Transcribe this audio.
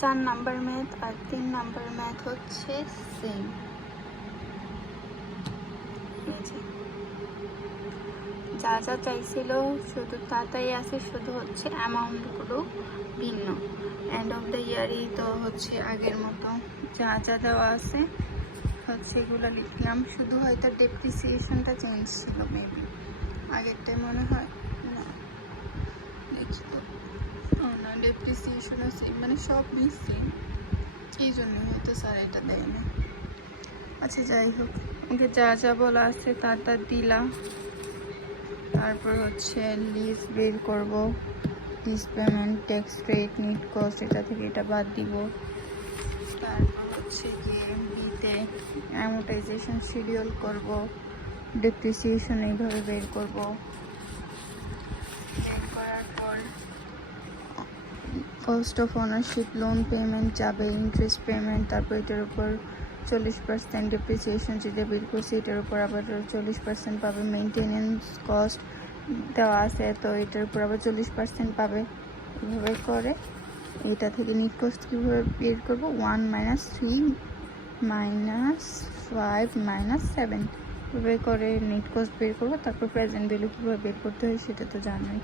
4 number math আর 3 number math হচ্ছে same. যা যা চাইছিল শুধু তাই আছে, শুধু হচ্ছে অ্যামাউন্টগুলো ভিন্ন। এন্ড অফ দ্য ইয়ারই তো হচ্ছে আগের মতো যা যা দেওয়া আছে হচ্ছে এগুলো লিখলাম, শুধু হয়তো ডেপ্রিসিয়েশনটা চেঞ্জ ছিল মেবি, আগেরটাই মনে হয় না, দেখি তো না ডেপ্রিসিয়েশন আছে, মানে সব মিসিং, এই জন্য হয়তো স্যার এটা দেয় না। আচ্ছা যাই হোক, ওকে যা যা বলা আছে তা দিলাম। তারপর হচ্ছে লিস্ট বের করব, list payment, tax rate, net cost, এটা থেকে এটা বাদ দিব। তারপর হচ্ছে গিয়ে বিতে অ্যামোর্টাইজেশন শিডিউল করব, ডেপ্রিসিয়েশন এইভাবে বের করব। বের করার পর cost of ownership, loan payment যাবে, ইন্টারেস্ট পেমেন্ট, তারপর এটার উপর 40% ডেপ্রিসিয়েশন যেটা বের করছি এটার উপর আবার 40% পাবে। মেনটেনেন্স কস্ট দেওয়া আছে তো এটার উপর আবার 40% পাবে। এভাবে করে এটা থেকে নিট কস্ট কীভাবে বের করবো, 1 - 3 - 5 - 7 এভাবে করে নিট কস্ট বের করবো। তারপর প্রেজেন্ট ভ্যালু কীভাবে বের করতে হয় সেটা তো জানোই।